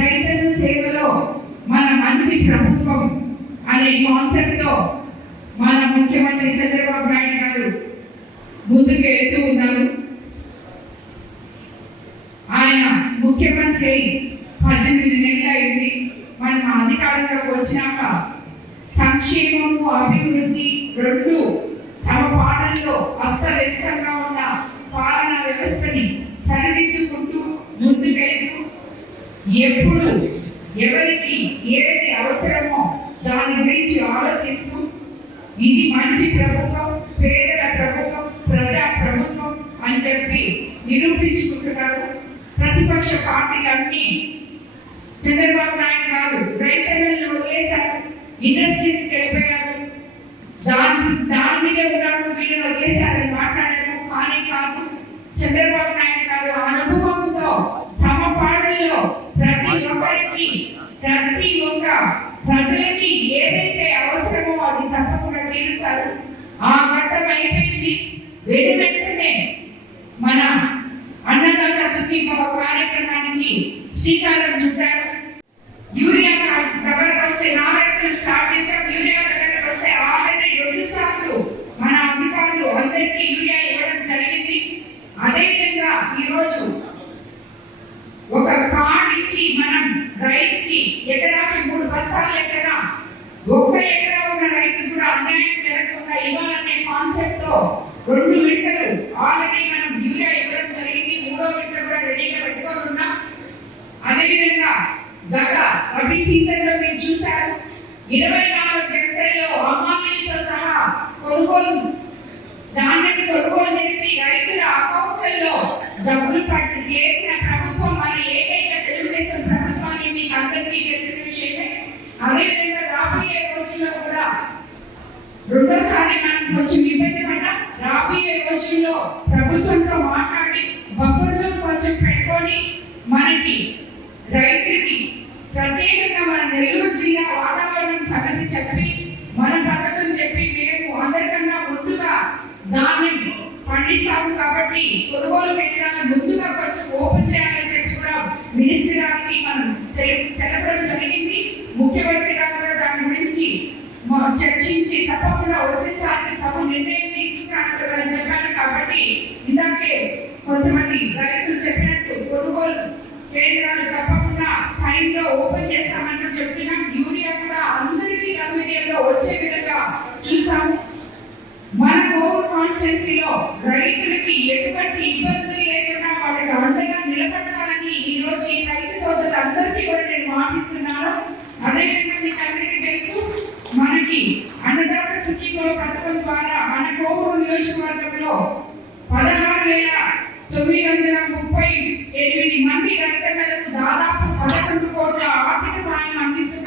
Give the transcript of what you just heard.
రైతుల సేవలో మన మంచి ప్రభుత్వం అనే కాన్సెప్ట్తో మన ముఖ్యమంత్రి చంద్రబాబు నాయుడు గారు ముందుకు వెళ్తూ ఉన్నారు. ఆయన ముఖ్యమంత్రి పద్దెనిమిది నెలలు అయింది. మనం అధికారంలోకి వచ్చినాక సంక్షేమము అభివృద్ధి రెండు సమపాఠంలో అస్తవ్యస్తంగా ఎప్పుడు ఎవరికి ఏది అవసరమో దాని గురించి ఆలోచిస్తూ ఇది మంచి ప్రభుత్వం పేదల ప్రభుత్వం ప్రజా ప్రభుత్వం అని చెప్పి నిరూపించుకుంటున్నారు. ప్రతిపక్ష పార్టీలన్నీ చంద్రబాబు నాయుడు గారు రైతన్నలను వదిలేశారు ఇండస్ట్రీస్కి వెళ్ళిపోయారు. దాని దాని మీద ఉన్నారు వీళ్ళని వదిలేశారని మాట్లాడారు కానీ కాదు చంద్రబాబు నాయుడు గారు ఆ అనుభవంతో సమపాలనలో ప్రతి ఒక్కరికి యొక్క ప్రజలకి ఏదైతే అవసరమో అది తప్పకుండా తీరుస్తారు. ఆ ఘట్టం అయిపోయింది. వెను వెంటనే మన అన్నదాత సుఖీభవ కార్యక్రమానికి శ్రీకారం చుట్టారు. యూరియా దగ్గరకు వస్తే నాలుగు స్టార్ట్ చేసాం యూరియా దగ్గరకు వస్తే ఆల్రెడీ రెండు సార్లు మన అధికారులు అందరికీ యూరియా ఇవ్వడం జరిగింది. అదేవిధంగా ఈరోజు ఒక కార్డు ఇచ్చి మనం మూడు ఎకరా ఒక్క ఎకరా ఉన్న రైతు కూడా అన్యాయం జరగకుండా ఇవ్వాలనే కాన్సెప్ట్తో రెండు విడతలు ఆల్రెడీ మనం యూరియా ఇవ్వడం జరిగింది. మూడో విడత కూడా రెడీగా పెట్టుకొని అదేవిధంగా గత రబీ సీజన్లో మీరు చూశారు ఇరవై నాలుగు గంటల్లో అమ్మాయిలతో సహా కొనుగోలు ధాన్యాన్ని కొనుగోలు చేసి రైతుల అకౌంట్లలో డబ్బులు ప్రభుత్వంతో మాట్లాడి బఫర్ జోన్ కొంచెం పెట్టుకొని మనకి రైతులకి ప్రత్యేకంగా మన నెల్లూరు జిల్లా వాతావరణం సంగతి చెప్పి మన పద్ధతులు చెప్పి మేము అందరికన్నా ముందుగా దాన్ని పండిస్తాము కాబట్టి కొనుగోలు కేంద్రాలను ముందుగా కొంచెం ఓపెన్ చేయాలని చెప్పి కూడా మినిస్టర్ గారికి మనం తెల- తెలపడం జరిగింది ముఖ్యమంత్రి గారు కూడా దాని గురించి మ- చర్చించి తప్పకుండా వచ్చేసారి తగు నిర్ణయం తీసుకుంటానని చెప్పాను కాబట్టి ఇందాకే కొంతమంది రైతులు చెప్పినట్టు కొనుగోలు కేంద్రాలు తప్పకుండా టైంలో ఓపెన్ చేస్తామని చెప్తున్నాం. యూరియా కూడా అందరికీ తగు విధంగా వచ్చే విధంగా చూస్తాము. మన కోవూరు కాన్స్టిట్యున్సీలో రైతులకి ఎటువంటి ఇబ్బందులు లేకుండా వాళ్ళకి అండగా నిలబడతానని ఈ రోజు ఈ రైతు సోదరులందరికీ కూడా నేను మాటిస్తున్నాను. అదేవిధంగా మీకు అందరికీ తెలుసు మనకి అన్నదాత సుఖీతో పథకం ద్వారా మన కోవూరు నియోజకవర్గంలో పదహారు వేల తొమ్మిది వందల ముప్పై ఎనిమిది మంది రక్తకలకు దాదాపు పదకొండు కోట్ల ఆర్థిక సాయం అందిస్తున్నారు.